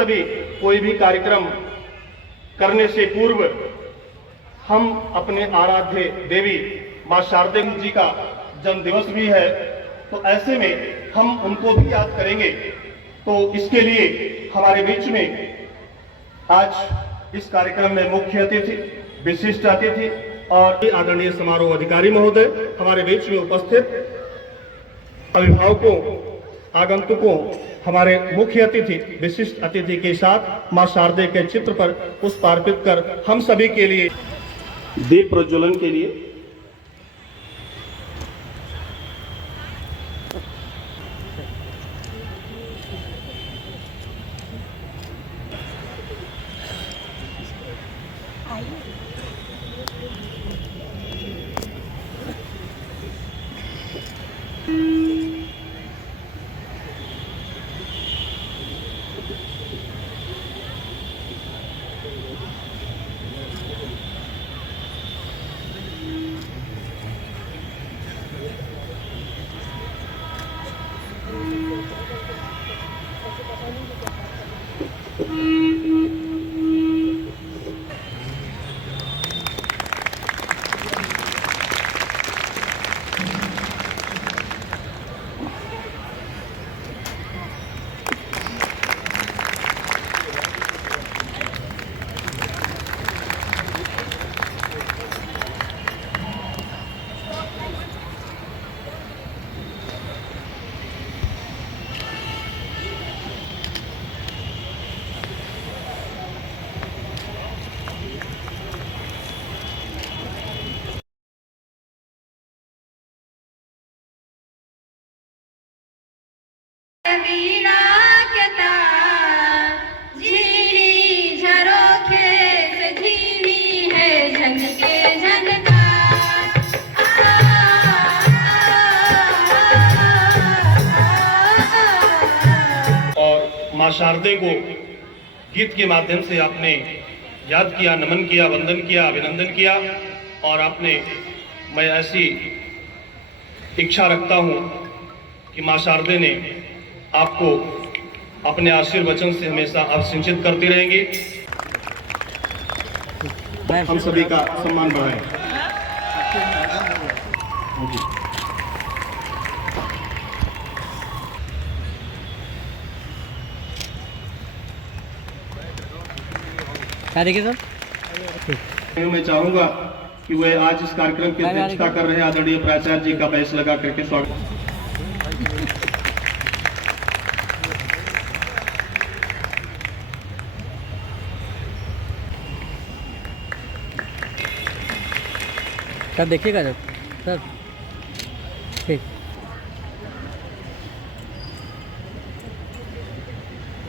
सभी कोई भी कार्यक्रम करने से पूर्व हम अपने आराध्य देवी मां शारदे जी का जन्म दिवस भी है, तो ऐसे में हम उनको भी याद करेंगे। तो इसके लिए हमारे बीच में आज इस कार्यक्रम में मुख्य अतिथि, विशिष्ट अतिथि और आदरणीय समारोह अधिकारी महोदय हमारे बीच में उपस्थित, अभिभावकों, आगंतुकों, हमारे मुख्य अतिथि, विशिष्ट अतिथि के साथ मां शारदे के चित्र पर पुष्प अर्पित कर हम सभी के लिए दीप प्रज्वलन के लिए मां शारदे को गीत के माध्यम से आपने याद किया, नमन किया, वंदन किया, अभिनंदन किया। और आपने, मैं ऐसी इच्छा रखता हूं कि मां शारदे ने आपको अपने आशीर्वचन से हमेशा अवसिंचित करती रहेंगी। हम सभी का सम्मान बढ़ाएं। क्या देखिए सर, मैं चाहूंगा कि वह आज इस कार्यक्रम की अध्यक्षता कर रहे आदरणीय प्राचार्य जी का बैच लगा करके स्वागत। सर देखिएगा सर, ठीक।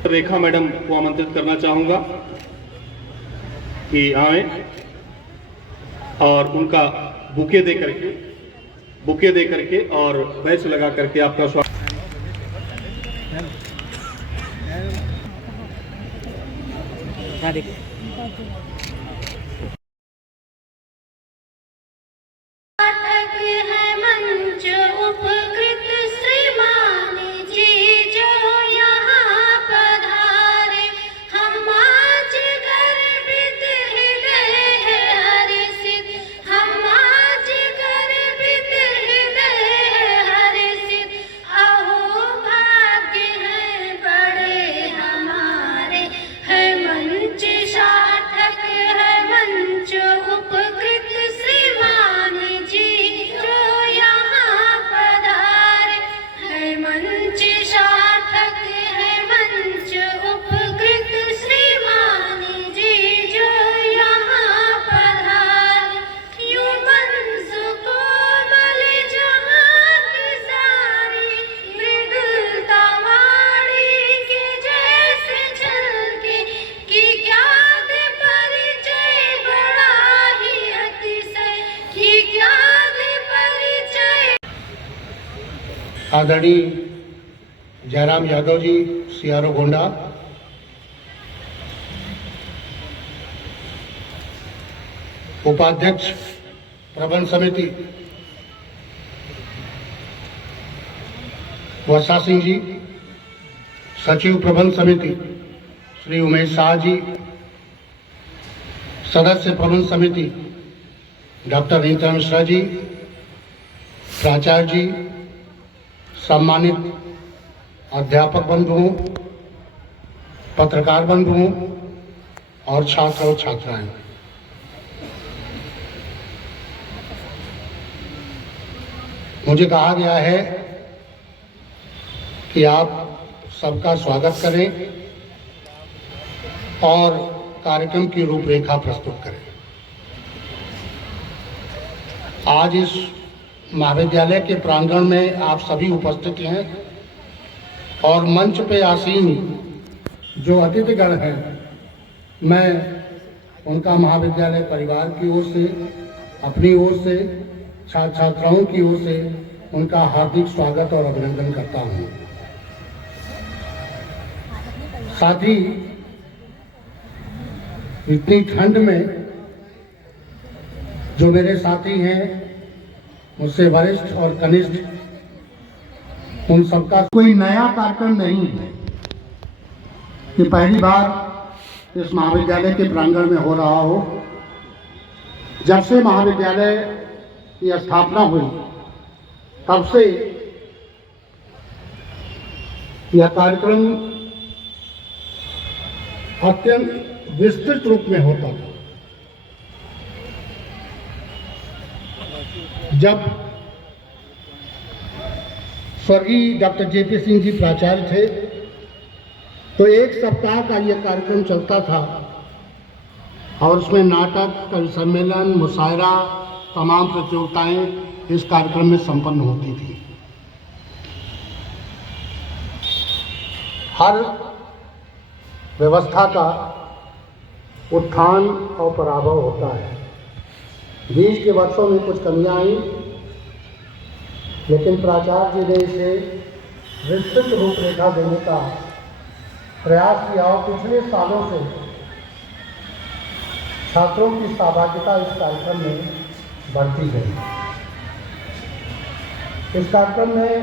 रेखा मैडम को आमंत्रित करना चाहूंगा कि आए और उनका बुके दे करके और बैच लगा करके आपका स्वागत। आदरणीय जयराम यादव जी, सीआरओ गोंडा, उपाध्यक्ष प्रबंध समिति वर्षा सिंह जी, सचिव प्रबंध समिति श्री उमेश शाह जी, सदस्य प्रबंध समिति डॉक्टर नीता मिश्रा जी, प्राचार्य जी, सम्मानित अध्यापक बंधुओं, पत्रकार बंधुओं और छात्र और छात्राएं, मुझे कहा गया है कि आप सबका स्वागत करें और कार्यक्रम की रूपरेखा प्रस्तुत करें। आज इस महाविद्यालय के प्रांगण में आप सभी उपस्थित हैं और मंच पे आसीन जो अतिथिगण हैं, मैं उनका महाविद्यालय परिवार की ओर से, अपनी ओर से, छात्र छात्राओं की ओर से उनका हार्दिक स्वागत और अभिनंदन करता हूं। साथ ही इतनी ठंड में जो मेरे साथी हैं, मुझसे वरिष्ठ और कनिष्ठ, उन सबका कोई नया कार्यक्रम नहीं है कि पहली बार इस महाविद्यालय के प्रांगण में हो रहा हो। जब से महाविद्यालय की स्थापना हुई तब से यह कार्यक्रम अत्यंत विस्तृत रूप में होता था। जब स्वर्गीय डॉक्टर जेपी सिंह जी प्राचार्य थे तो एक सप्ताह का यह कार्यक्रम चलता था और उसमें नाटक, कवि सम्मेलन, मुशायरा, तमाम प्रतियोगिताएं इस कार्यक्रम में संपन्न होती थी। हर व्यवस्था का उत्थान और पराभव होता है। बीच के वर्षों में कुछ कमियां आई, लेकिन प्राचार्य जी ने इसे विस्तृत रूपरेखा देने का प्रयास किया और पिछले सालों से छात्रों की सहभागिता इस कार्यक्रम में बढ़ती गई। इस कार्यक्रम में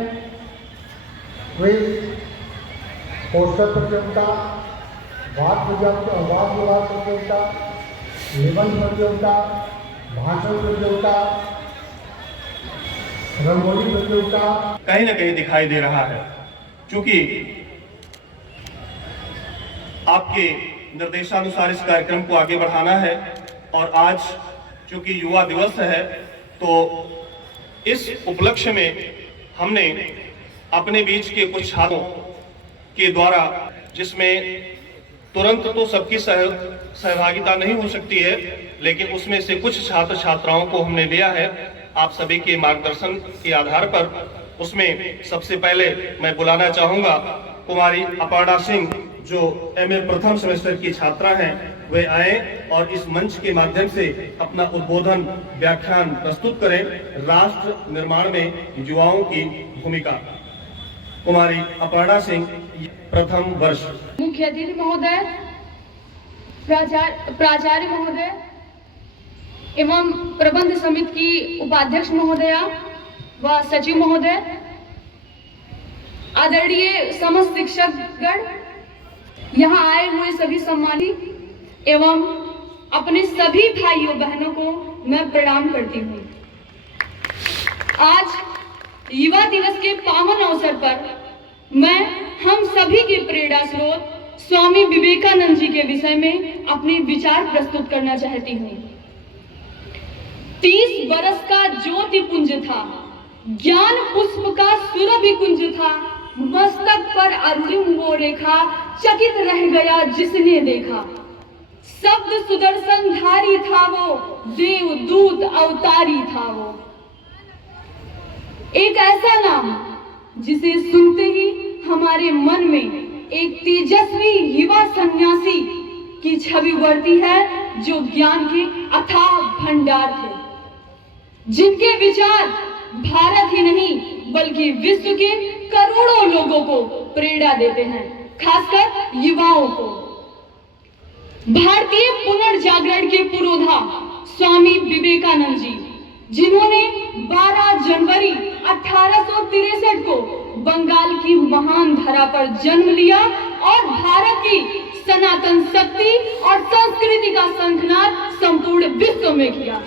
क्विज, पोस्टर प्रतियोगिता, वाद विवाद प्रतियोगिता, निबंध प्रतियोगिता, भाषण प्रतियोगिता, रंगोली प्रतियोगिता कहीं ना कहीं दिखाई दे रहा है। क्योंकि आपके निर्देशानुसार इस कार्यक्रम को आगे बढ़ाना है और आज चूंकि युवा दिवस है तो इस उपलक्ष्य में हमने अपने बीच के कुछ छात्रों के द्वारा, जिसमें तुरंत तो सबकी सहभागिता नहीं हो सकती है, लेकिन उसमें से कुछ छात्र छात्राओं को हमने लिया है आप सभी के मार्गदर्शन के आधार पर। उसमें सबसे पहले मैं बुलाना चाहूंगा कुमारी अपर्णा सिंह, जो एमए प्रथम सेमेस्टर की छात्रा हैं, वे आए और इस मंच के माध्यम से अपना उद्बोधन व्याख्यान प्रस्तुत करें, राष्ट्र निर्माण में युवाओं की भूमिका। कुमारी अपर्णा सिंह, प्रथम वर्ष। मुख्य अतिथि महोदय, प्राचार्य महोदय एवं प्रबंध समिति की उपाध्यक्ष महोदया व सचिव महोदय, आदरणीय समस्त शिक्षकगण, यहाँ आए हुए सभी सम्मानित एवं अपने सभी भाइयों बहनों को मैं प्रणाम करती हूँ। आज युवा दिवस के पावन अवसर पर मैं हम सभी के प्रेरणा स्रोत स्वामी विवेकानंद जी के विषय में अपने विचार प्रस्तुत करना चाहती हूँ। 30 बरस का ज्योति पुंज था, ज्ञान पुष्प का सुरभि कुंज था, मस्तक पर अरुणिम वो रेखा, चकित रह गया जिसने देखा। शब्द सुदर्शन धारी था वो, देव दूत अवतारी था वो। एक ऐसा नाम जिसे सुनते ही हमारे मन में एक तेजस्वी युवा सन्यासी की छवि बढ़ती है, जो ज्ञान के अथाह भंडार थे, जिनके विचार भारत ही नहीं बल्कि विश्व के करोड़ों लोगों को प्रेरणा देते हैं, खासकर युवाओं को। भारतीय पुनर्जागरण के पुरोधा स्वामी विवेकानंद जी, जिन्होंने 12 जनवरी 1863 को बंगाल की महान धरा पर जन्म लिया और भारत की सनातन शक्ति और संस्कृति का शंखनाद संपूर्ण विश्व में किया।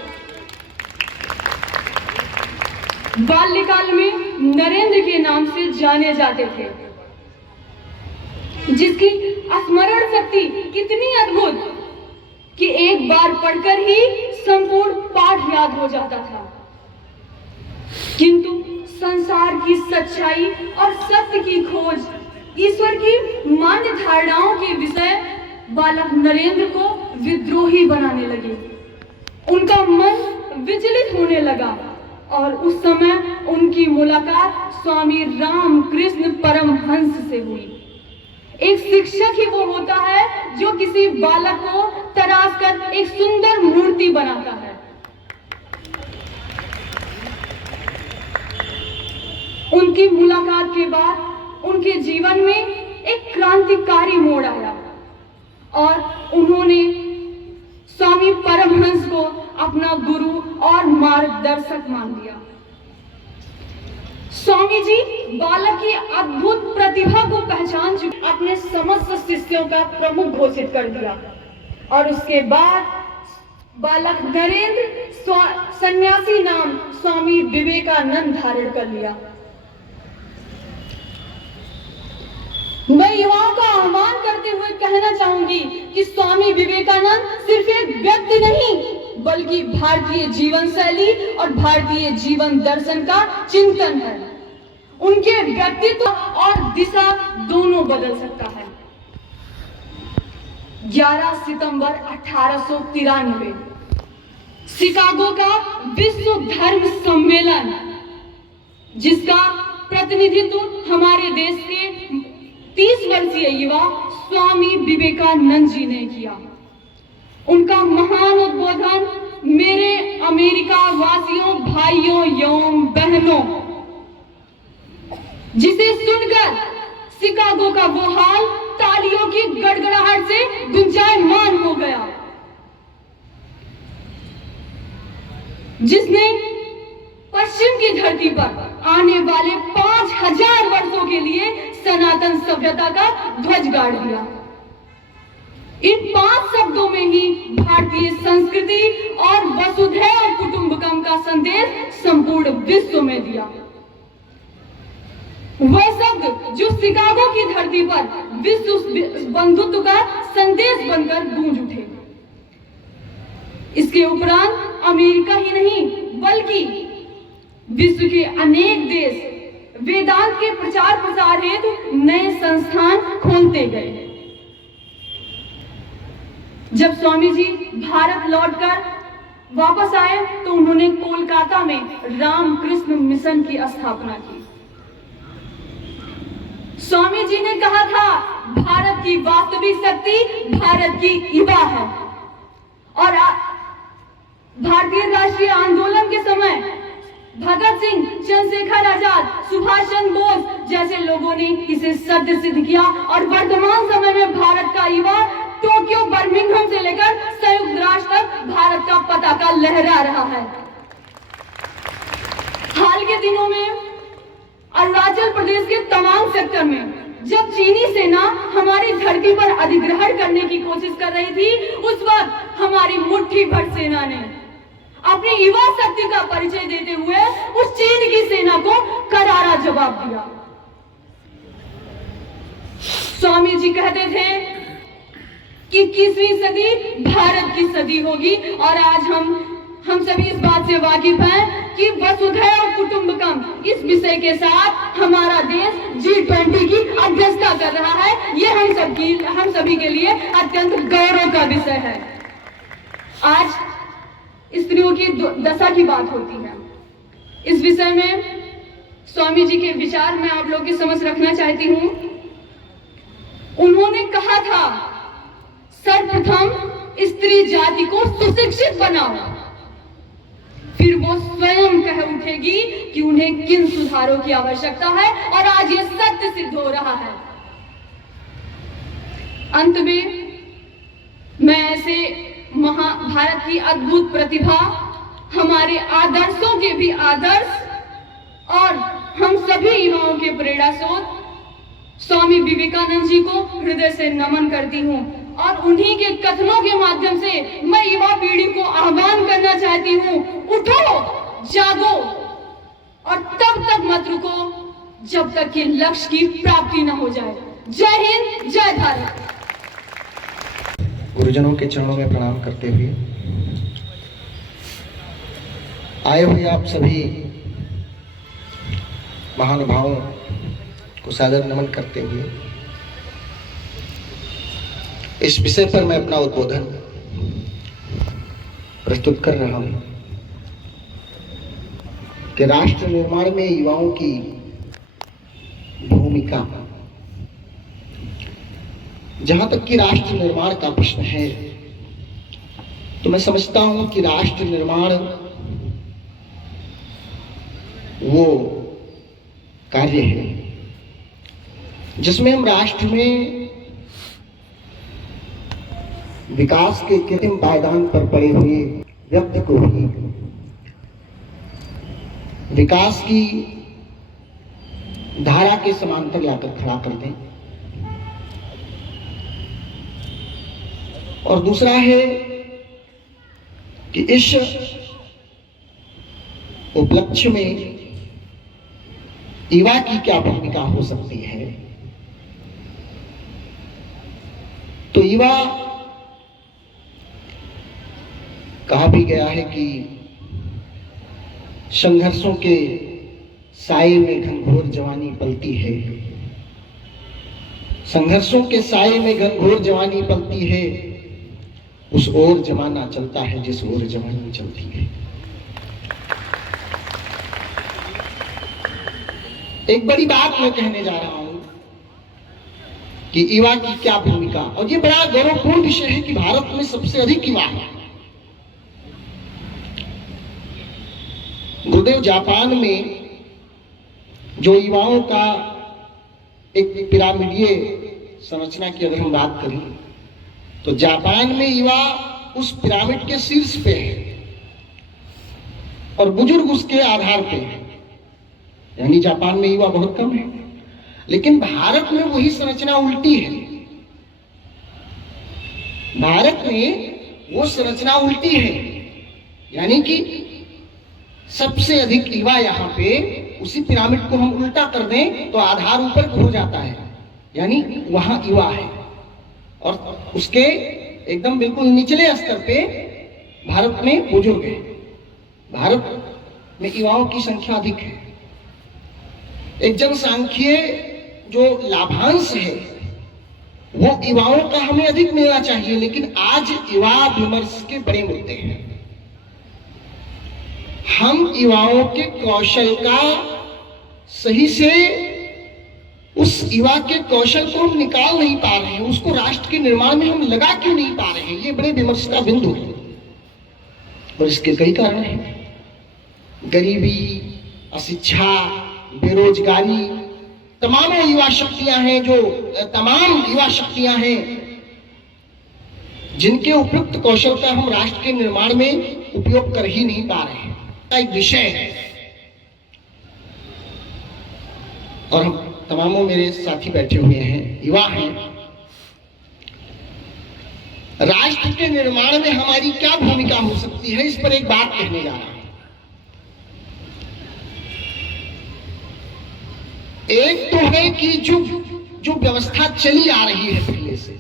बाल्यकाल में नरेंद्र के नाम से जाने जाते थे, जिसकी स्मरण शक्ति कितनी अद्भुत कि एक बार पढ़कर ही संपूर्ण पाठ याद हो जाता था। किंतु संसार की सच्चाई और सत्य की खोज, ईश्वर की मान्य धारणाओं के विषय बालक नरेंद्र को विद्रोही बनाने लगे। उनका मन विचलित होने लगा और उस समय उनकी मुलाकात स्वामी रामकृष्ण परमहंस से हुई। एक शिक्षक ही वो होता है जो किसी बालक को तराश कर एक सुंदर मूर्ति बनाता है। उनकी मुलाकात के बाद उनके जीवन में एक क्रांतिकारी मोड़ आया और उन्होंने स्वामी परमहंस को अपना गुरु और मार्गदर्शक मान लिया। स्वामी जी बालक की अद्भुत प्रतिभा को पहचान चुके, अपने समस्त शिष्यों का प्रमुख घोषित कर दिया और उसके बाद बालक नरेंद्र सन्यासी नाम स्वामी विवेकानंद धारण कर लिया। मैं युवाओं का आह्वान करते हुए कहना चाहूंगी कि स्वामी विवेकानंद सिर्फ एक व्यक्ति नहीं बल्कि भारतीय जीवन शैली और भारतीय जीवन दर्शन का चिंतन है। उनके व्यक्तित्व और दिशा दोनों बदल सकता है। 11 सितंबर 1893 शिकागो का विश्व धर्म सम्मेलन, जिसका प्रतिनिधित्व हमारे देश के 30 वर्षीय युवा स्वामी विवेकानंद जी ने किया। उनका महान उद्बोधन मेरे अमेरिका वासियों, भाइयों एवं बहनों, जिसे सुनकर शिकागो का वो हाल तालियों की गड़गड़ाहट से गुंजायमान हो गया, जिसने पश्चिम की धरती पर आने वाले 5000 वर्षों के लिए सनातन सभ्यता का ध्वज गाड़ दिया। इन 5 शब्दों में ही भारतीय संस्कृति और वसुधैव कुटुंबकम का संदेश संपूर्ण विश्व में दिया। वह शब्द जो शिकागो की धरती पर विश्व बंधुत्व का संदेश बनकर गूंज उठे। इसके उपरांत अमेरिका ही नहीं बल्कि विश्व के अनेक देश वेदांत के प्रचार प्रसार हेतु नए संस्थान खोलते गए। जब स्वामी जी भारत लौटकर वापस आए तो उन्होंने कोलकाता में रामकृष्ण मिशन की स्थापना की। स्वामी जी ने कहा था, भारत की वास्तविक शक्ति भारत की युवा है और भारतीय राष्ट्रीय आंदोलन के समय भगत सिंह, चंद्रशेखर आजाद, सुभाष चंद्र बोस जैसे लोगों ने इसे सत्य सिद्ध किया और वर्तमान समय में भारत का युवा टोक्यो, बर्मिंघम से लेकर संयुक्त राष्ट्र तक भारत का पताका लहरा रहा है। हाल के दिनों में अरुणाचल प्रदेश के तमाम सेक्टर में जब चीनी सेना हमारी धरती पर अधिग्रहण करने की कोशिश कर रही थी, उस वक्त हमारी मुट्ठी भर सेना ने अपनी युवा शक्ति का परिचय देते हुए उस चीन की सेना को करारा जवाब दिया। स्वामी जी कहते थे कि 21वीं सदी भारत की सदी होगी और आज हम सभी इस बात से वाकिफ हैं कि वसुधैव कुटुंबकम इस विषय के साथ हमारा देश G20 की अध्यक्षता कर रहा है। ये हम सभी के लिए अत्यंत गौरव का विषय है। आज स्त्रियों की दशा की बात होती है। इस विषय में स्वामी जी के विचार मैं आप लोगों के समक्ष रखना चाहती हूँ। उन्होंने कहा था, सर्वप्रथम स्त्री जाति को सुशिक्षित बनाओ, फिर वो स्वयं कह उठेगी कि उन्हें किन सुधारों की आवश्यकता है और आज ये सत्य सिद्ध हो रहा है। अंत में मैं ऐसे भारत की अद्भुत प्रतिभा, हमारे आदर्शों के भी आदर्श और हम सभी युवाओं के प्रेरणा स्रोत स्वामी विवेकानंद जी को हृदय से नमन करती हूँ और उन्हीं के कथनों के माध्यम से मैं युवा पीढ़ी को आह्वान करना चाहती हूँ, उठो, जागो और तब तक मत रुको जब तक कि लक्ष्य की प्राप्ति न हो जाए। जय हिंद, जय भारत। गुरुजनों के चरणों में प्रणाम करते हुए आए हुए आप सभी महानुभावों को सादर नमन करते हुए इस विषय पर मैं अपना उद्बोधन प्रस्तुत कर रहा हूं कि राष्ट्र निर्माण में युवाओं की भूमिका। जहां तक कि राष्ट्र निर्माण का प्रश्न है तो मैं समझता हूं कि राष्ट्र निर्माण वो कार्य है जिसमें हम राष्ट्र में विकास के कृत्रिम पायदान पर पड़े हुए व्यक्ति को ही विकास की धारा के समांतर लाकर खड़ा कर दें, और दूसरा है कि इस उपलक्ष्य में युवा की क्या भूमिका हो सकती है। तो युवा, कहा भी गया है कि संघर्षों के साए में घनघोर जवानी पलती है, संघर्षों के साए में घनघोर जवानी पलती है, उस ओर जमाना चलता है जिस ओर जवानी चलती है। एक बड़ी बात मैं कहने जा रहा हूं कि युवा की क्या भूमिका, और ये बड़ा गौरवपूर्ण विषय है कि भारत में सबसे अधिक युवा है। गुरुदेव, जापान में जो युवाओं का एक पिरामिडीय संरचना की अगर हम बात करें तो जापान में युवा उस पिरामिड के शीर्ष पे है और बुजुर्ग उसके आधार पे है। यानी जापान में युवा बहुत कम है, लेकिन भारत में वही संरचना उल्टी है। भारत में वो संरचना उल्टी है, यानी कि सबसे अधिक युवा यहाँ पे, उसी पिरामिड को हम उल्टा कर दें तो आधार ऊपर हो जाता है, यानी वहां युवा है, और उसके एकदम बिल्कुल निचले स्तर पे भारत में बुजुर्ग है। भारत में युवाओं की संख्या अधिक है। एक जनसांख्यिकीय जो लाभांश है वो युवाओं का हमें अधिक मिलना चाहिए, लेकिन आज युवा विमर्श के बड़े मुद्दे हैं। हम युवाओं के कौशल का सही से, उस युवा के कौशल को हम निकाल नहीं पा रहे हैं, उसको राष्ट्र के निर्माण में हम लगा क्यों नहीं पा रहे हैं, ये बड़े विमर्श का बिंदु है। और इसके कई कारण हैं। गरीबी, अशिक्षा, बेरोजगारी, तमाम युवा शक्तियां हैं जिनके उपयुक्त कौशल का हम राष्ट्र के निर्माण में उपयोग कर ही नहीं पा रहे हैं। एक विषय है, और हम तमामों मेरे साथी बैठे हुए हैं, युवा हैं। राष्ट्र के निर्माण में हमारी क्या भूमिका हो सकती है, इस पर एक बात कहने जा रहा हूं। एक तो है कि जो व्यवस्था चली आ रही है पहले से,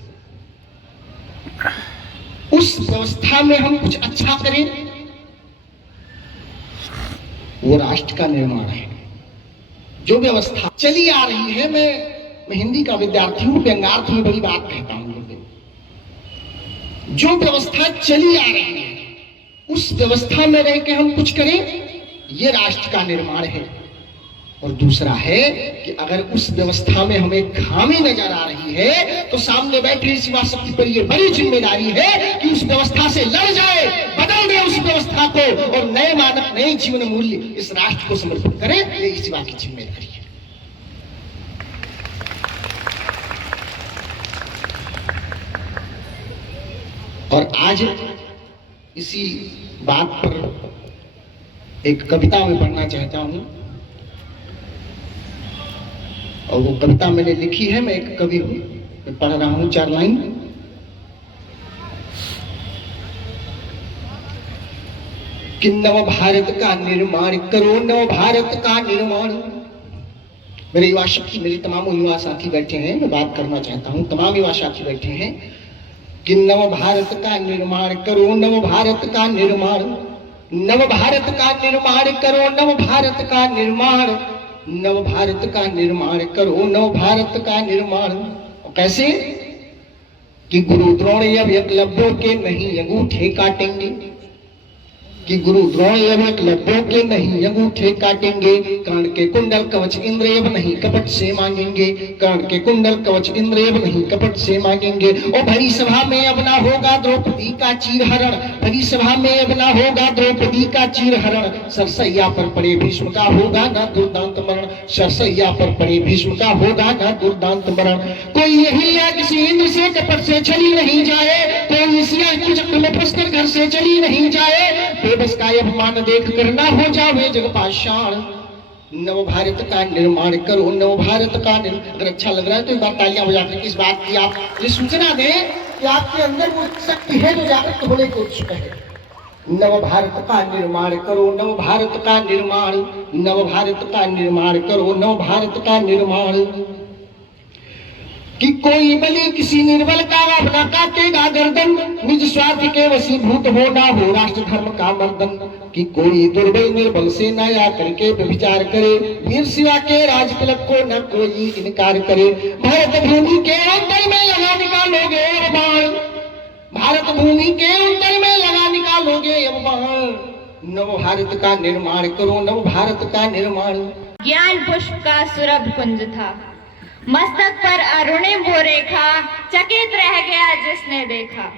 उस व्यवस्था में हम कुछ अच्छा करें, वो राष्ट्र का निर्माण है। जो व्यवस्था चली आ रही है, मैं हिंदी का विद्यार्थी हूं, व्यंग्यार्थ में बड़ी बात कहता हूं। जो व्यवस्था चली आ रही है उस व्यवस्था में रह के हम कुछ करें, ये राष्ट्र का निर्माण है। और दूसरा है कि अगर उस व्यवस्था में हमें खामी नजर आ रही है तो सामने बैठे इस युवा शक्ति पर यह बड़ी जिम्मेदारी है कि उस व्यवस्था से लड़ जाए, बदल दे उस व्यवस्था को, और नए मानक, नए जीवन मूल्य इस राष्ट्र को समर्पित करें। ये इस युवा की जिम्मेदारी है। और आज इसी बात पर एक कविता में पढ़ना चाहता हूं, और वो कविता मैंने लिखी है, मैं एक कवि हूँ, मैं पढ़ रहा हूँ 4 लाइन। कि नव भारत का निर्माण करो, नव भारत का निर्माण। मेरे युवा शक्ति, मेरे तमाम युवा साथी बैठे हैं, मैं बात करना चाहता हूँ, तमाम युवा साथी बैठे हैं कि नव भारत का निर्माण करो, नव भारत का निर्माण, नव भारत का निर्माण करो, नव भारत का निर्माण, नव भारत का निर्माण करो, नव भारत का निर्माण। कैसे? कि गुरु द्रोण अब एकलव्यों के नहीं अंगूठे काटेंगे, कि गुरु द्रोण अब एकलव्यों के नहीं अंगूठे काटेंगे, कर्ण के कुंडल कवच इंद्र अब नहीं कपट से मांगेंगे, कर्ण के कुंडल कवच इंद्र अब नहीं कपट से मांगेंगे। और भरी सभा में अब ना होगा द्रौपदी का चीरहरण, भरी सभा में अब ना होगा द्रौपदी का चीरहरण, सरसैया पर पड़े भीष्म का होगा ना दुर्दांत मरण, सरसैया पर पड़े भीष्म का होगा ना दुर्दांत मरण। कोई यही या किसी इंद्र से कपट से चली नहीं जाए, कोई इसिया कुचक्र में फंसकर घर से चली नहीं जाए, बस का अपमान देख कर ना हो जावे जग पाषाण। नव भारत का निर्माण करो, नव भारत का अगर अच्छा लग रहा है तो एक बार तालियां बजा कर इस बात की आप ये सूचना दें कि आपके अंदर वो शक्ति है जो जागृत होने को उत्सुक है। नव भारत का निर्माण करो, नव भारत का निर्माण, नव भारत का निर्माण करो, नव भारत का निर्माण। कि कोई बलि किसी निर्बल का अपना काटेगा गर्दन, निज स्वार्थ के वशीभूत हो ना हो राष्ट्र धर्म का मर्दन। कि कोई दुर्बल निर्बल से नया करके विचार करे, वीर शिवा के राज तिलक को न कोई इनकार करे। भारत भूमि के अंदर में लगा निकालोगे अब बाण, भारत भूमि के अंदर में लगा निकालोगे अब बाण। नव भारत का निर्माण करो, नव भारत का निर्माण। ज्ञान पुष्प का सुरभ कुंज था, मस्तक पर अरुणिम वो रेखा, चकित रह गया जिसने देखा।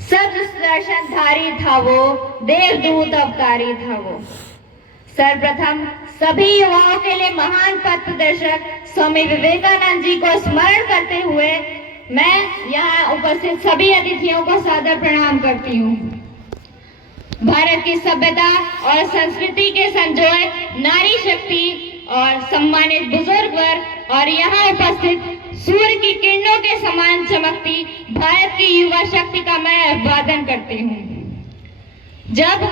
सब्ज दर्शनधारी था वो, देवदूत अवतारी था वो। सर्वप्रथम सभी युवाओं के लिए महान पथ प्रदर्शक स्वामी विवेकानंद जी को स्मरण करते हुए मैं यहाँ उपस्थित सभी अतिथियों को सादर प्रणाम करती हूँ। भारत की सभ्यता और संस्कृति के संजोए नारी शक्ति और सम्मानित बुजुर्ग वर्ग और यहाँ उपस्थित सूर्य की किरणों के समान चमकती भारत की युवा शक्ति का मैं अभिवादन करती हूँ। जब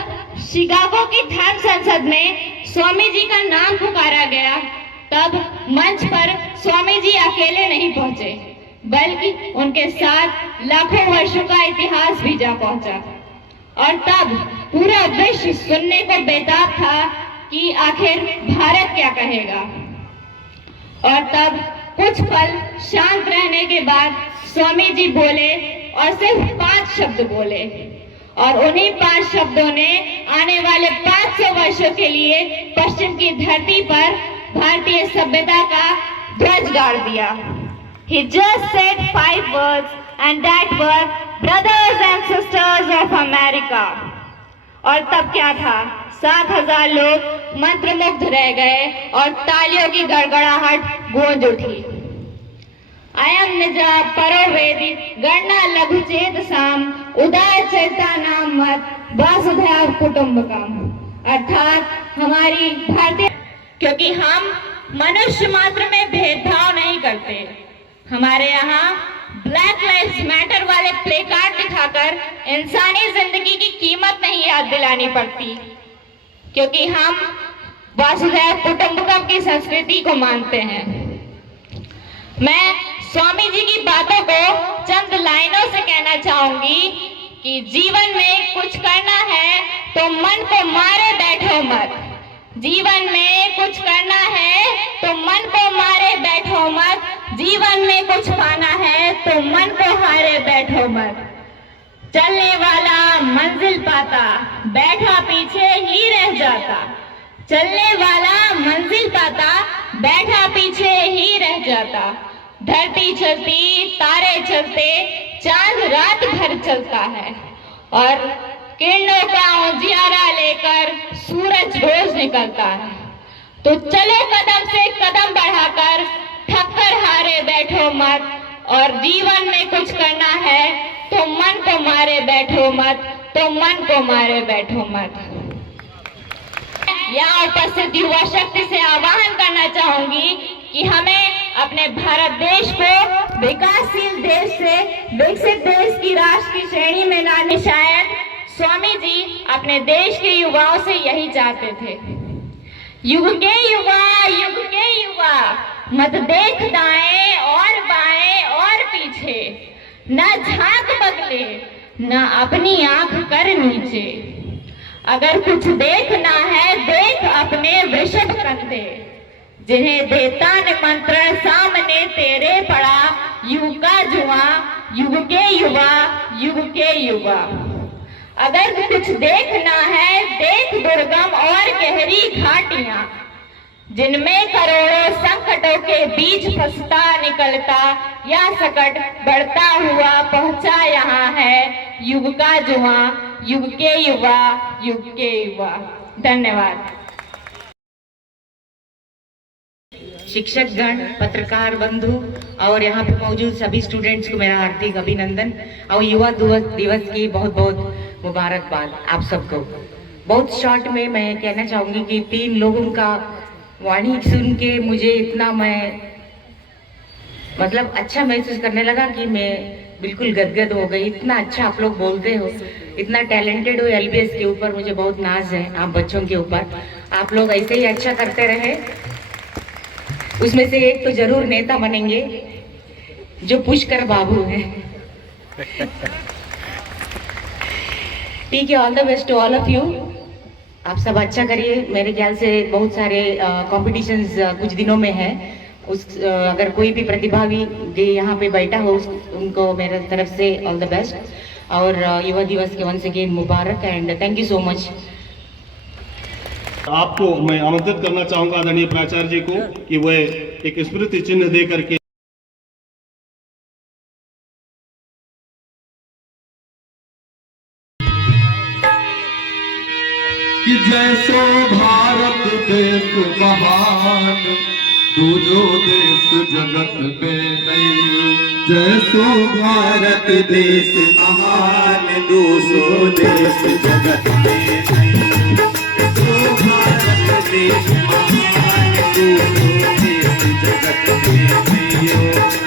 शिकागो की धर्म संसद में स्वामी जी का नाम पुकारा गया, तब मंच पर स्वामी जी अकेले नहीं पहुंचे, बल्कि उनके साथ लाखों वर्षों का इतिहास भी जा पहुंचा। और तब पूरा विश्व सुनने को बेताब था कि आखिर भारत क्या कहेगा। और तब कुछ पल शांत रहने के बाद स्वामी जी बोले और सिर्फ 5 शब्द बोले, और उन्हीं 5 शब्दों ने आने वाले 500 वर्षों के लिए पश्चिम की धरती पर भारतीय सभ्यता का ध्वज गाड़ दिया। He just said 5 words and that were brothers and sisters of America। और तब क्या था, 7,000 लोग मंत्रमुग्ध रह गए और तालियों की गड़गड़ाहट गूंज उठी। अयम निजा परो वेदी गणना लघु चेत साम उदार चेता नाम मत वसुधैव कुटुंबकम। अर्थात हमारी भारतीय, क्योंकि हम मनुष्य मात्र में भेदभाव नहीं करते। हमारे यहाँ ब्लैक लाइव्स मैटर वाले प्ले कार्ड दिखाकर इंसानी जिंदगी की कीमत नहीं याद दिलानी पड़ती, क्योंकि हम वसुधैव कुटुंबकम की संस्कृति को मानते हैं। मैं स्वामी जी की बातों को चंद लाइनों से कहना चाहूंगी कि जीवन में कुछ करना है तो मन को मारे बैठो मत। जीवन में कुछ करना है तो मन को मारे बैठो मत। जीवन में कुछ पाना है तो मन को हारे बैठो मत। चलने वाला मंजिल पाता, बैठा पीछे ही रह जाता। चलने वाला मंजिल पाता, बैठा पीछे ही रह जाता। धरती चलती, तारे चलते, चांद रात भर चलता है, और किरणों का उजियारा लेकर सूरज रोज निकलता है। तो चलो कदम से कदम बढ़ाकर, ठक्कर हारे बैठो मत। और जीवन में कुछ करना है तो मन को मारे बैठो मत, तो मन को मारे बैठो मत। यहाँ उपस्थित युवा शक्ति से आह्वान करना चाहूंगी कि हमें अपने भारत देश को विकासशील देश से विकसित देश की राष्ट्र की श्रेणी में लाने। शायद स्वामी जी अपने देश के युवाओं से यही चाहते थे। युग के युवा मत देख दाएं और बाएं और पीछे, न झांक बगले न अपनी आंख कर नीचे। अगर कुछ देखना है देख अपने वृषभ कंधे, जिन्हें देता निमंत्रण सामने तेरे पड़ा। युग का जुआ, युग के युवा। अगर कुछ देखना है देख दुर्गम और गहरी घाटियां, जिनमें करोड़ों संकटों के बीच फंसता निकलता या संकट बढ़ता हुआ पहुंचा यहाँ है। युग का जुआ, युग के युवा। धन्यवाद। शिक्षक गण, पत्रकार बंधु और यहाँ पे मौजूद सभी स्टूडेंट्स को मेरा हार्दिक अभिनंदन और युवा दिवस की बहुत बहुत मुबारकबाद आप सबको। बहुत शॉर्ट में मैं कहना चाहूँगी कि 3 लोगों का वाणी सुन के मुझे इतना मतलब अच्छा महसूस करने लगा कि मैं बिल्कुल गदगद हो गई। इतना अच्छा आप लोग बोलते हो, इतना टैलेंटेड हो। LBS के ऊपर मुझे बहुत नाज है, आप बच्चों के ऊपर। आप लोग ऐसे ही अच्छा करते रहे। उसमें से एक तो जरूर नेता बनेंगे जो पुष्कर बाबू है। ठीक है, all the best to all of you. आप सब अच्छा करिए। मेरे ख्याल से बहुत सारे कॉम्पिटिशन्स कुछ दिनों में है। अगर कोई भी प्रतिभागी यहाँ पे बैठा हो उनको मेरे तरफ से ऑल द बेस्ट और युवा दिवस के वंस अगेन मुबारक and thank you so much. आपको मैं आमंत्रित करना चाहूंगा आदरणीय प्राचार्य जी को कि वह एक स्मृति चिन्ह दे करके कि जैसो भारत देश महान दूजो देश जगत में नहीं। जैसो भारत देश महान दूसरो देश जगत में नहीं। जैसो भारत देश महान दूसरो देश जगत में नहीं।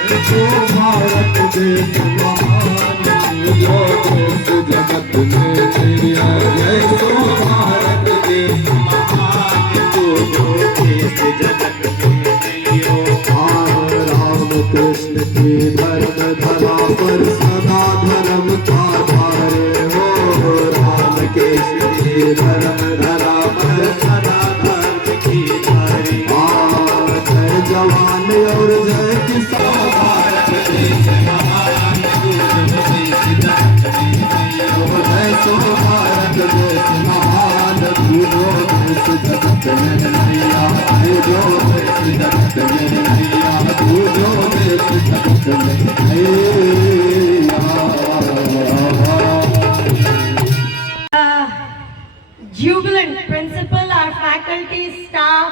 जैसो भारत देश महान दूसरो देश जगत में नहीं। जैसो भारत देश महान दूसरो देश जगत में नहीं। राम कृष्ण की धर्म धरा पर सदा धर्म का धारे हो। राम कृष्ण की धर्म धरा पर सदा धर्म की धारे। जय जवान और जय किसान। भारत देश महान दूसरो देश जगत में नहीं। जैसो भारत देश महान दूसरो देश जगत में नहीं। दूसरो देश जगत में नहीं। दूसरो देश जगत में नहीं। Jubilant principal, our faculty, staff,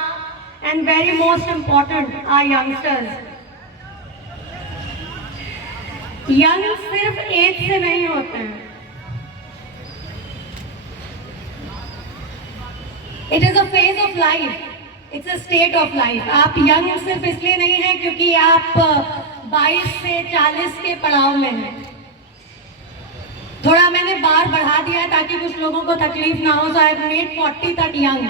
and very most important, our youngsters. Young सिर्फ एज से नहीं होते हैं। It is a phase of life. It's a state of life. आप young सिर्फ इसलिए नहीं हैं क्योंकि आप 22 से 40 के पड़ाव में हैं। थोड़ा मैंने बार बढ़ा दिया है ताकि कुछ लोगों को तकलीफ ना हो। So I have made 40 तक young।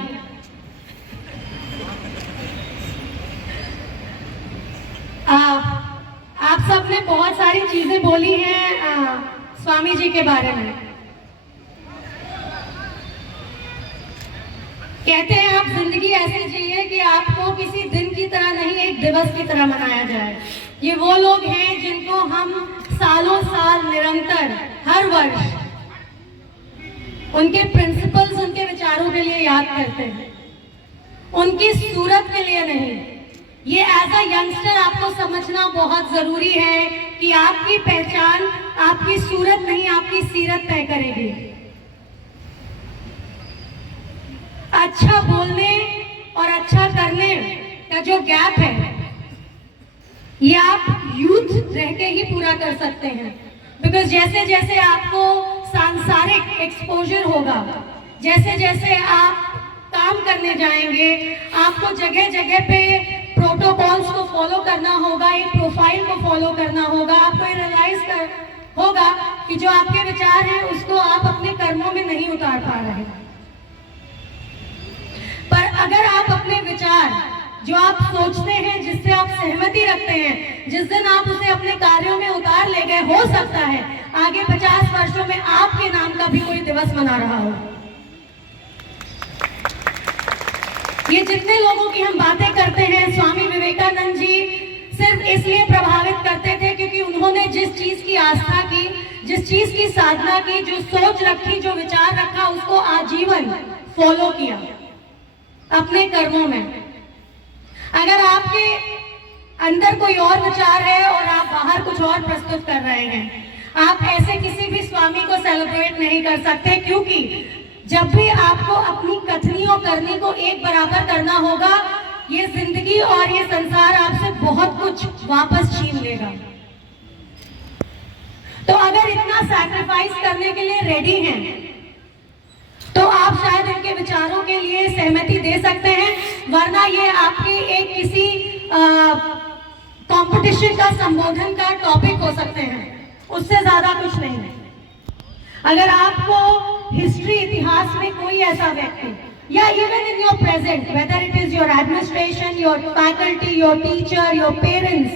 आप सब ने बहुत सारी चीजें बोली हैं स्वामी जी के बारे में। कहते हैं आप जिंदगी ऐसी जिए कि आपको किसी दिन की तरह नहीं एक दिवस की तरह मनाया जाए। ये वो लोग हैं जिनको हम सालों साल निरंतर हर वर्ष उनके प्रिंसिपल्स, उनके विचारों के लिए याद करते हैं, उनकी सूरत के लिए नहीं। ये एज अ यंगस्टर आपको समझना बहुत जरूरी है कि आपकी पहचान आपकी सूरत नहीं, आपकी सीरत तय करेगी। अच्छा बोलने और अच्छा करने का जो गैप है ये आप यूथ रह के ही पूरा कर सकते हैं। बिकॉज जैसे जैसे आपको सांसारिक एक्सपोजर होगा, जैसे जैसे आप काम करने जाएंगे, आपको जगह जगह पे प्रोटोकॉल्स को फॉलो करना होगा, एक प्रोफाइल को फॉलो करना होगा। आपको ये रियलाइज होगा कि जो आपके विचार हैं उसको आप अपने कर्मों में नहीं उतार पा रहे। पर अगर आप अपने विचार जो आप सोचते हैं, जिससे आप सहमति रखते हैं, जिस दिन आप उसे अपने कार्यों में उतार ले गए, हो सकता है आगे 50 वर्षों में आपके नाम का भी कोई दिवस मना रहा हो। ये जितने लोगों की हम बातें करते हैं, स्वामी विवेकानंद जी सिर्फ इसलिए प्रभावित करते थे क्योंकि उन्होंने जिस चीज की आस्था की, जिस चीज की साधना की, जो सोच रखी, जो विचार रखा, उसको आजीवन फॉलो किया अपने कर्मों में। अगर आपके अंदर कोई और विचार है और आप बाहर कुछ और प्रस्तुत कर रहे हैं, आप ऐसे किसी भी स्वामी को सेलिब्रेट नहीं कर सकते, क्योंकि जब भी आपको अपनी कथनी और करनी को एक बराबर करना होगा, ये जिंदगी और ये संसार आपसे बहुत कुछ वापस छीन लेगा। तो अगर इतना सैक्रिफाइस करने के लिए रेडी हैं, तो आप शायद इनके विचारों के लिए सहमति दे सकते हैं, वरना ये आपकी एक किसी कंपटीशन का संबोधन का टॉपिक हो सकते हैं, उससे ज्यादा कुछ नहीं है। अगर आपको हिस्ट्री, इतिहास में कोई ऐसा व्यक्ति या even in your present, whether it is your administration, your faculty, your teacher, your parents,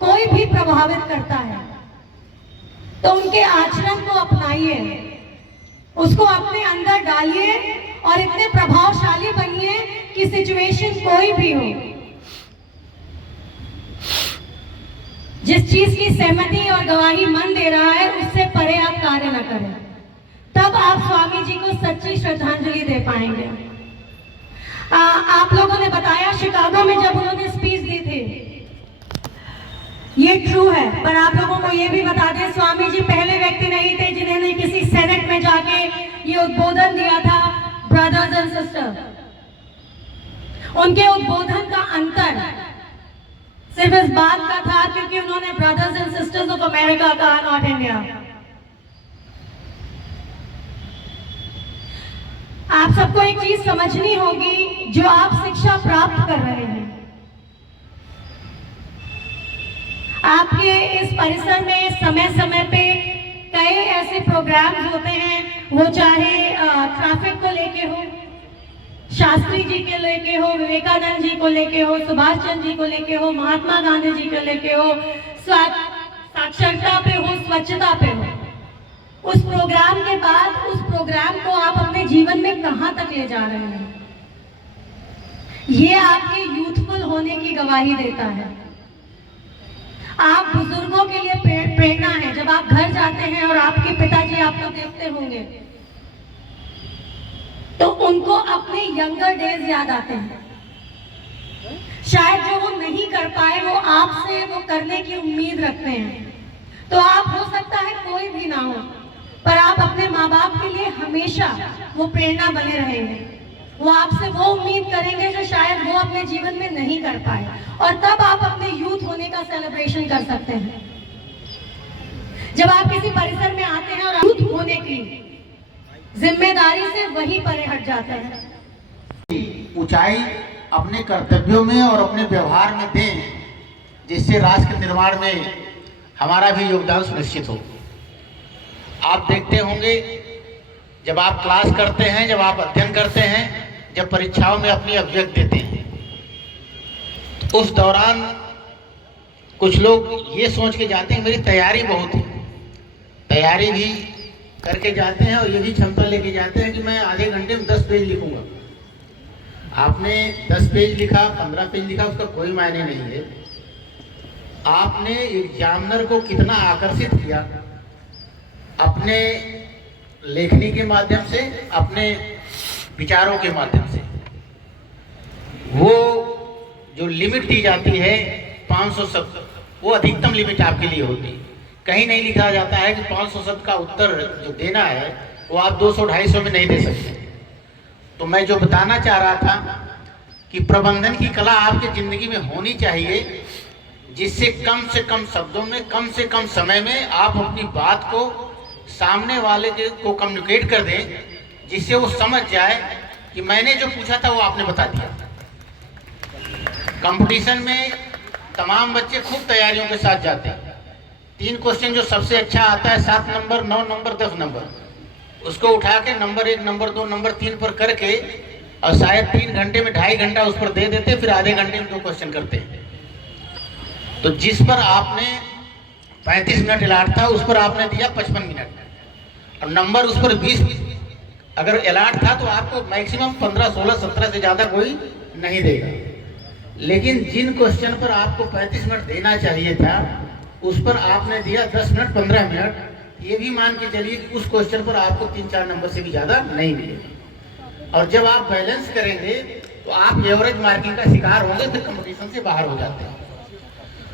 कोई भी प्रभावित करता है, तो उनके आचरण को अपनाइए, उसको अपने अंदर डालिए और इतने प्रभावशाली बनिए कि सिचुएशन कोई भी हो, जिस चीज की सहमति और गवाही मन दे रहा है, उससे परे आप कार्य न करें, तब आप स्वामी जी को सच्ची श्रद्धांजलि दे पाएंगे। आप लोगों ने बताया शिकागो में जब उन्होंने स्पीच दी थी, ये ट्रू है, पर आप लोगों को ये भी बता दें, स्वामी जी पहले व्यक्ति नहीं थे जिन्होंने किसी सेनेट में जाके ये उद्बोधन दिया था, ब्रदर्स एंड सिस्टर। उनके उद्बोधन का अंतर सिर्फ इस बात का था क्योंकि उन्होंने brothers and sisters of America कहा, नॉट इंडिया। आप सबको एक चीज समझनी होगी, जो आप शिक्षा प्राप्त कर रहे हैं, आपके इस परिसर में समय समय पे कई ऐसे प्रोग्राम्स होते हैं, वो चाहे ट्रैफिक को लेके हो, शास्त्री जी के लेके हो, विवेकानंद जी को लेके हो, सुभाष चंद्र जी को लेके हो, महात्मा गांधी जी को लेके हो, साक्षरता पे हो, स्वच्छता पे हो। उस प्रोग्राम के बाद उस प्रोग्राम को आप अपने जीवन में कहां तक ले जा रहे हैं, ये आपके यूथफुल होने की गवाही देता है। आप बुजुर्गों के लिए प्रेरणा है। जब आप घर जाते हैं और आपके पिताजी आपको देखते होंगे, तो उनको अपने यंगर डेज याद आते हैं। शायद जो वो नहीं कर पाए, वो आपसे वो करने की उम्मीद रखते हैं। तो आप हो सकता है कोई भी ना हो, पर आप अपने माँ बाप के लिए हमेशा वो प्रेरणा बने रहेंगे। वो आपसे वो उम्मीद करेंगे जो शायद वो अपने जीवन में नहीं कर पाए, और तब आप अपने यूथ होने का सेलिब्रेशन कर सकते हैं। जब आप किसी परिसर में आते हैं और यूथ होने की जिम्मेदारी से वहीं परे हट जाते हैं। ऊंचाई अपने कर्तव्यों में और अपने व्यवहार में दें, जिससे राष्ट्र के निर्माण में हमारा भी योगदान सुनिश्चित हो। आप देखते होंगे, जब आप क्लास करते हैं, जब आप अध्ययन करते हैं, जब परीक्षाओं में अपनी अभिव्यक्ति देते हैं, तो उस दौरान कुछ लोग ये सोच के जाते हैं मेरी तैयारी बहुत है, तैयारी भी करके जाते हैं और ये भी क्षमता लेके जाते हैं कि मैं आधे घंटे में 10 पेज लिखूंगा। आपने 10 पेज लिखा, 15 पेज लिखा, उसका कोई मायने नहीं है। आपने एग्जामिनर को कितना आकर्षित किया अपने लेखनी के माध्यम से, अपने विचारों के माध्यम से। वो जो लिमिट दी जाती है 500 शब्द, वो अधिकतम लिमिट आपके लिए होती है। कहीं नहीं लिखा जाता है कि 500 शब्द का उत्तर जो देना है वो आप 200-250 में नहीं दे सकते। तो मैं जो बताना चाह रहा था कि प्रबंधन की कला आपकी जिंदगी में होनी चाहिए, जिससे कम शब्दों में, कम से कम समय में आप अपनी बात को सामने वाले को कम्युनिकेट कर दें, जिससे वो समझ जाए कि मैंने जो पूछा था वो आपने बता दिया। कंपटीशन में तमाम बच्चे खूब तैयारियों के साथ जाते हैं। 3 क्वेश्चन जो सबसे अच्छा आता है, 7 नंबर, 9 नंबर, 10 नंबर, उसको उठा के नंबर 1, नंबर 2, नंबर 3 पर करके और शायद 3 घंटे में 2.5 घंटा उस पर दे देते, फिर आधे घंटे में 2 क्वेश्चन करते हैं। तो जिस पर आपने 35 मिनट अलाट था, उस पर आपने दिया 55 मिनट और नंबर उस पर 20 अगर अलाट था तो आपको मैक्सिमम 15, 16, 17 से ज़्यादा कोई नहीं देगा। लेकिन जिन क्वेश्चन पर आपको 35 मिनट देना चाहिए था, उस पर आपने दिया 10 मिनट, 15 मिनट। ये भी मान के चलिए कि उस क्वेश्चन पर आपको 3-4 नंबर से भी ज़्यादा नहीं मिलेगा। और जब आप बैलेंस करेंगे तो आप एवरेज मार्किंग का शिकार होंगे, फिर कंपटीशन से बाहर हो जाते हैं।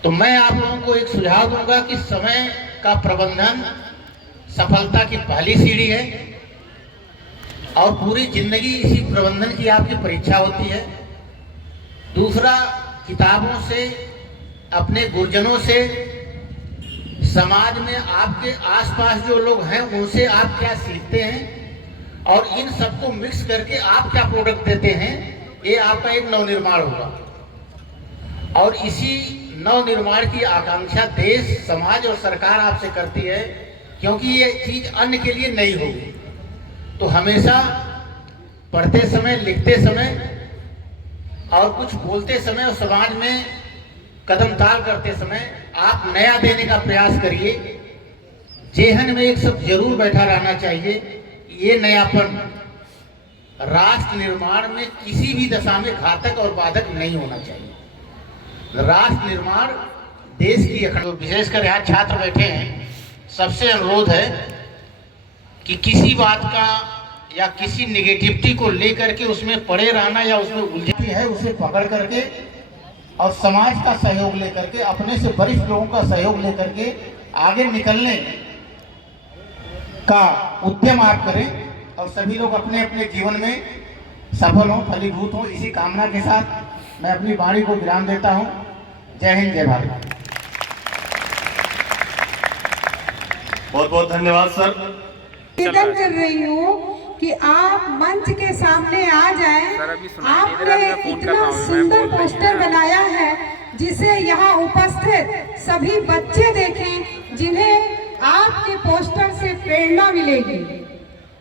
तो मैं आप लोगों को एक सुझाव दूंगा कि समय का प्रबंधन सफलता की पहली सीढ़ी है और पूरी जिंदगी इसी प्रबंधन की आपकी परीक्षा होती है। दूसरा, किताबों से, अपने गुरुजनों से, समाज में आपके आसपास जो लोग हैं उनसे आप क्या सीखते हैं और इन सबको मिक्स करके आप क्या प्रोडक्ट देते हैं, ये आपका एक नवनिर्माण होगा। और इसी नवनिर्माण की आकांक्षा देश, समाज और सरकार आपसे करती है, क्योंकि ये चीज अन्य के लिए नहीं होगी। तो हमेशा पढ़ते समय, लिखते समय और कुछ बोलते समय और समाज में कदम ताल करते समय आप नया देने का प्रयास करिए। जेहन में एक शब्द जरूर बैठा रहना चाहिए, ये नयापन राष्ट्र निर्माण में किसी भी दशा में घातक और बाधक नहीं होना चाहिए। राष्ट्र निर्माण देश की अखंडता, विशेषकर यहाँ छात्र बैठे हैं, सबसे अनुरोध है कि किसी बात का या किसी निगेटिविटी को लेकर के उसमें पड़े रहना या उसमें उलझी है, उसे पकड़ करके और समाज का सहयोग लेकर के, अपने से वरिष्ठ लोगों का सहयोग लेकर के आगे निकलने का उद्यम आप करें और सभी लोग अपने अपने जीवन में सफल हों, फलीभूत हों। इसी कामना के साथ मैं अपनी वाणी को विराम देता हूं। जय हिंद, जय भारत। बहुत बहुत धन्यवाद सर। निवेदन कर रही हूँ कि आप मंच के सामने आ जाएं। आपने इतना सुंदर पोस्टर बनाया है जिसे यहाँ उपस्थित सभी बच्चे देखें, जिन्हें आपके पोस्टर से प्रेरणा मिलेगी।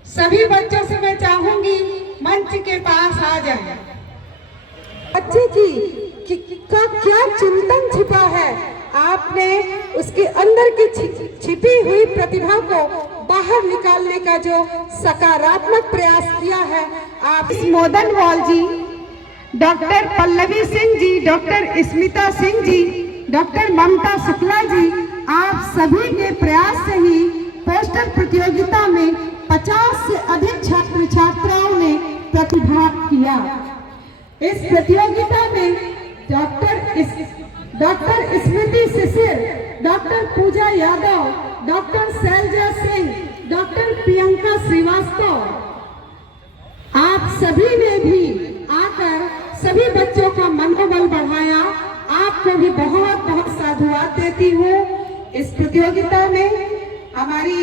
सभी बच्चों से मैं चाहूंगी मंच के पास आ जाएं। बच्चे की का क्या चिंतन छिपा है, आपने उसके अंदर की छिपी हुई प्रतिभा को बाहर निकालने का जो सकारात्मक प्रयास किया है, आप मोदन वॉल जी, doctor Pallavi Singh ji, doctor Smita Singh ji, doctor ममता शुक्ला जी, आप सभी के प्रयास से ही पोस्टर प्रतियोगिता में 50 से अधिक छात्र छात्राओं ने प्रतिभाग किया। इस प्रतियोगिता में डॉक्टर स्मृति शिशिर, डॉक्टर पूजा यादव, डॉक्टर शैलजा सिंह, डॉक्टर प्रियंका श्रीवास्तव, आप सभी ने भी आकर सभी बच्चों का मनोबल बढ़ाया। आपको भी बहुत बहुत साधुवाद देती हूँ। इस प्रतियोगिता में हमारी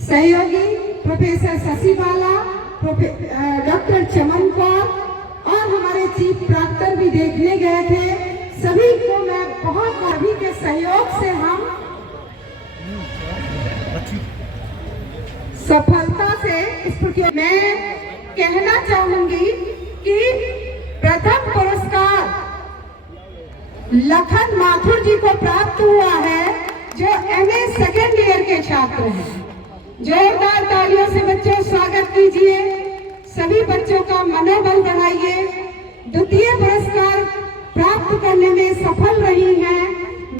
सहयोगी प्रोफेसर शशिबाला, डॉक्टर चमन कौर और हमारे चीफ प्राक्टर भी देखने गए थे। सभी को मैं बहुत सभी के सहयोग से हम सफलता से इस प्रतियोगिता मैं कहना चाहूंगी कि प्रथम पुरस्कार लखन माथुर जी को प्राप्त हुआ है, जो MA सेकेंड ईयर के छात्र हैं। जोरदार तालियों से बच्चों स्वागत कीजिए। सभी बच्चों का मनोबल बढ़ाइए। द्वितीय पुरस्कार प्राप्त करने में सफल रही हैं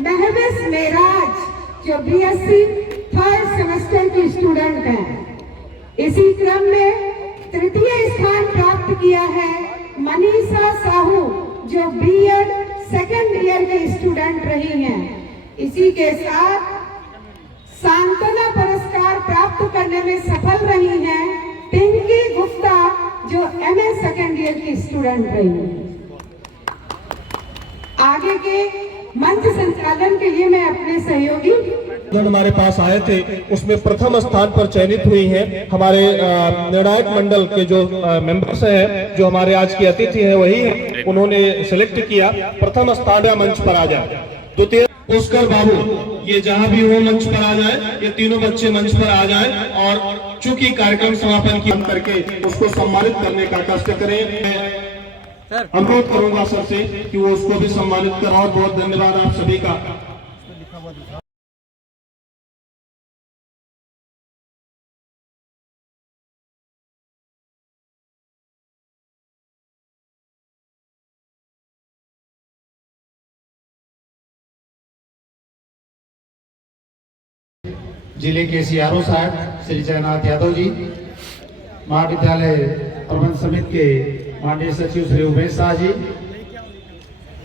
महविश मेराज, जो BSc 3rd सेमेस्टर की स्टूडेंट हैं। इसी क्रम में तृतीय स्थान प्राप्त किया है मनीषा साहू, जो B.Ed 2nd ईयर की स्टूडेंट रही हैं। इसी के साथ सांत्वना पुरस्कार प्राप्त करने में सफल रही हैं पिंकी गुप्ता, जो MA 2nd ईयर की स्टूडेंट रही है। आगे के मंच मंच संचालन के लिए मैं अपने सहयोगी हमारे पास आए थे, उसमें प्रथम स्थान पर चयनित हुई हैं हमारे निर्णायक मंडल के जो मेंबर्स हैं, जो हमारे आज के अतिथि हैं वही हैं, उन्होंने सिलेक्ट किया प्रथम स्थान या मंच पर आ जाए। तो पुष्कर बाबू ये जहां भी हो मंच पर आ जाए, ये तीनों बच्चे मंच पर आ जाए और चूंकि कार्यक्रम समापन की करके उसको सम्मानित करने का कष्ट करें। अनुरोध करूंगा सबसे कि वो उसको भी सम्मानित करें। और बहुत धन्यवाद आप सभी का। जिले के सीआरओ साहब श्री जयनाथ यादव जी, महाविद्यालय प्रबंध समिति के माननीय सचिव श्री उमेश शाह जी,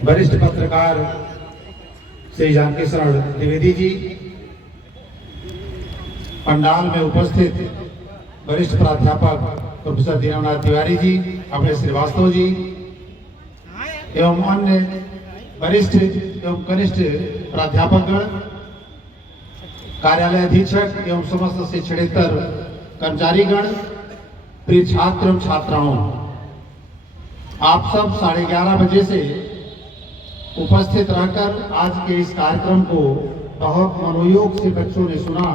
वरिष्ठ पत्रकार श्री जानकी शरण द्विवेदी जी, पंडाल में उपस्थित वरिष्ठ प्राध्यापक प्रोफेसर दीनानाथ तिवारी जी, अभय श्रीवास्तव जी एवं अन्य वरिष्ठ एवं कनिष्ठ प्राध्यापकगण, कार्यालय अधीक्षक एवं समस्त शिक्षणेतर कर्मचारीगण, प्रिय छात्र एवं छात्राओं, आप सब 11:30 बजे से उपस्थित रहकर आज के इस कार्यक्रम को बहुत मनोयोग से बच्चों ने सुना।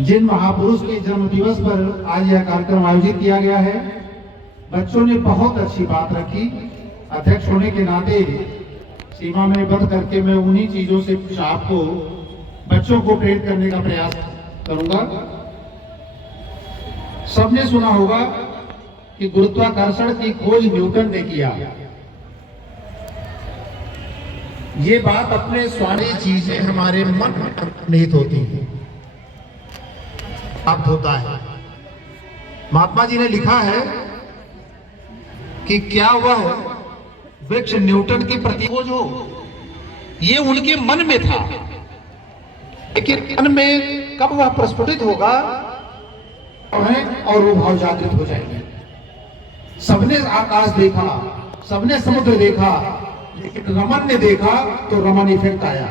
जिन महापुरुष के जन्म दिवस पर आज यह कार्यक्रम आयोजित किया गया है, बच्चों ने बहुत अच्छी बात रखी। अध्यक्ष होने के नाते सीमा में बंद करके मैं उन्हीं चीजों से कुछ आपको बच्चों को प्रेरित करने का प्रयास करूंगा। सबने सुना होगा कि गुरुत्वाकर्षण की खोज न्यूटन ने किया। ये बात अपने सारी चीजें हमारे मन में निहित होती हैं, प्राप्त होता है। महात्मा जी ने लिखा है कि क्या वह वृक्ष न्यूटन के प्रति खोज हो, ये उनके मन में था, लेकिन मन में कब वह प्रस्फुटित होगा और वो भाव जागृत हो जाएंगे। सबने आकाश देखा, सबने समुद्र देखा, लेकिन रमन ने देखा तो रमन इफेक्ट आया।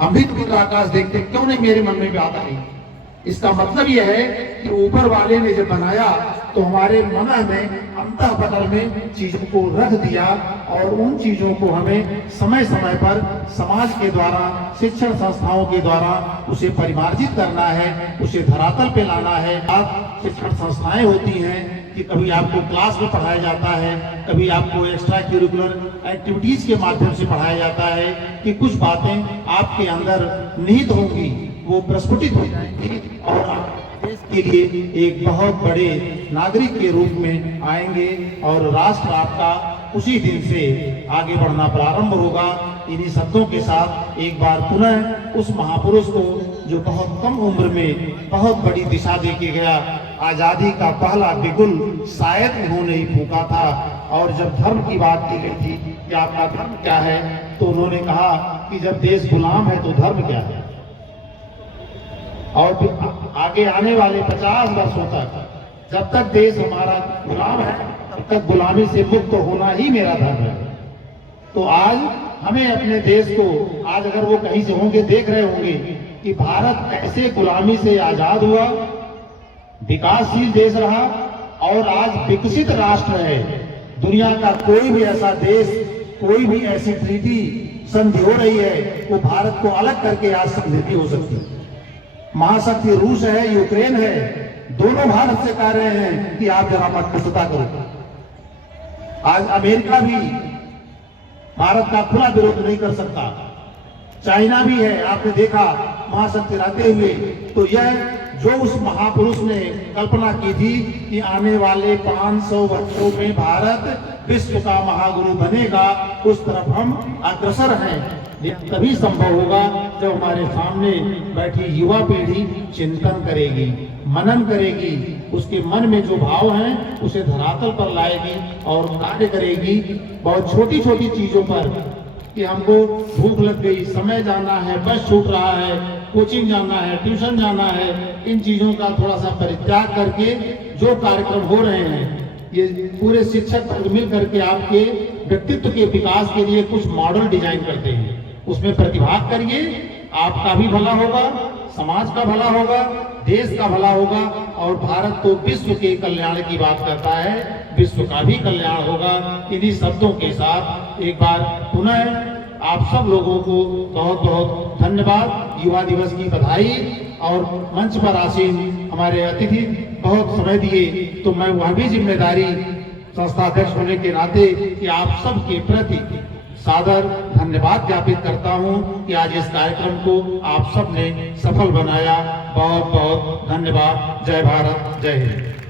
हम भी तो आकाश देखते, क्यों नहीं मेरे मन में भी आता है। इसका मतलब यह है कि ऊपर वाले ने जब बनाया तो हमारे मन में अंतःपटल में चीजों को रख दिया और उन चीजों को हमें समय समय पर समाज के द्वारा, शिक्षण संस्थाओं के द्वारा उसे परिमार्जित करना है, उसे धरातल पे लाना है। आज शिक्षण संस्थाएं होती हैं कि कभी आपको क्लास में पढ़ाया जाता है, कभी आपको एक्स्ट्रा करिकुलर एक्टिविटीज के माध्यम से पढ़ाया जाता है कि कुछ बातें आपके अंदर निहित होंगी, वो प्रस्फुटित हो जाएंगी और देश के लिए एक बहुत बड़े नागरिक के रूप में आएंगे और राष्ट्र आपका उसी दिन से आगे बढ़ना प्रारंभ होगा। इन्हीं शब्दों के साथ एक बार पुनः उस महापुरुष को, जो बहुत कम उम्र में बहुत बड़ी दिशा दे के गया, आजादी का पहला बिगुल शायद उन्होंने ही फूंका था। और जब धर्म की बात की गई थी कि आपका धर्म क्या है, तो उन्होंने कहा कि जब देश गुलाम है तो धर्म क्या है। और आगे आने वाले 50 वर्षों तक जब तक देश हमारा गुलाम है, तब तक गुलामी से मुक्त होना ही मेरा धर्म है। तो आज हमें अपने देश को, आज अगर वो कहीं से होंगे, देख रहे होंगे कि भारत कैसे गुलामी से आजाद हुआ, विकासशील देश रहा और आज विकसित राष्ट्र है। दुनिया का कोई भी ऐसा देश, कोई भी ऐसी ट्रीटी संधि हो रही है, वो भारत को अलग करके आज समझौती हो सकती है। महाशक्ति रूस है, यूक्रेन है, दोनों भारत से कह रहे हैं कि आप जरा मध्यस्थता करो। आज अमेरिका भी भारत का खुला विरोध नहीं कर सकता, चाइना भी है, आपने देखा महाशक्ति रहते हुए। तो यह जो उस महापुरुष ने कल्पना की थी कि आने वाले 500 वर्षों में भारत विश्व का महागुरु बनेगा, उस तरफ हम अग्रसर हैं। ये तभी संभव होगा जब हमारे सामने बैठी युवा पीढ़ी चिंतन करेगी, मनन करेगी, उसके मन में जो भाव हैं उसे धरातल पर लाएगी और कार्य करेगी। बहुत छोटी छोटी चीजों पर कि हमको भूख लग गई, समय जाना है, बस छूट रहा है, कोचिंग जाना है, ट्यूशन जाना है, इन चीजों का थोड़ा सा परित्याग करके जो कार्यक्रम हो रहे हैं, ये पूरे शिक्षक वर्ग मिल करके आपके व्यक्तित्व के विकास के लिए कुछ मॉडल डिजाइन करते हैं, उसमें प्रतिभाग करिए, आपका भी भला होगा, समाज का भला होगा, देश का भला होगा, और भारत तो विश्व के कल्याण की बात करता है, विश्व का भी कल्याण होगा। इन्हीं शब्दों के साथ एक बार पुनः आप सब लोगों को बहुत बहुत धन्यवाद, युवा दिवस की बधाई। और मंच पर आसीन हमारे अतिथि बहुत समय दिए, तो मैं वह भी जिम्मेदारी संस्थाध्यक्ष होने के नाते कि आप सबके प्रति सादर धन्यवाद ज्ञापित करता हूं कि आज इस कार्यक्रम को आप सब ने सफल बनाया। बहुत बहुत धन्यवाद। जय भारत, जय हिंद।